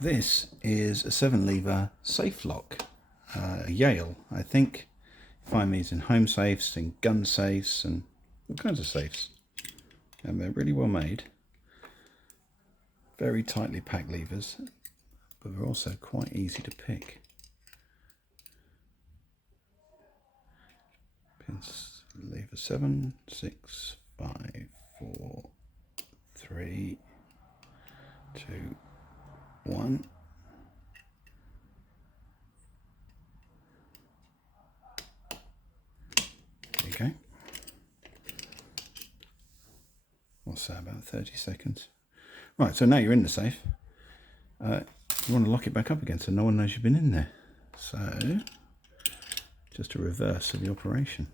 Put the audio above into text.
This is a 7-lever safe lock, Yale. I think you find these in home safes, in gun safes, and all kinds of safes. And they're really well made. Very tightly packed levers, but they're also quite easy to pick. Pins, lever 7, 6, 5, 4, 3, 2, 1. There you go. What's that, about 30 seconds? Right, so now you're in the safe. You want to lock it back up again so no one knows you've been in there. So, just a reverse of the operation.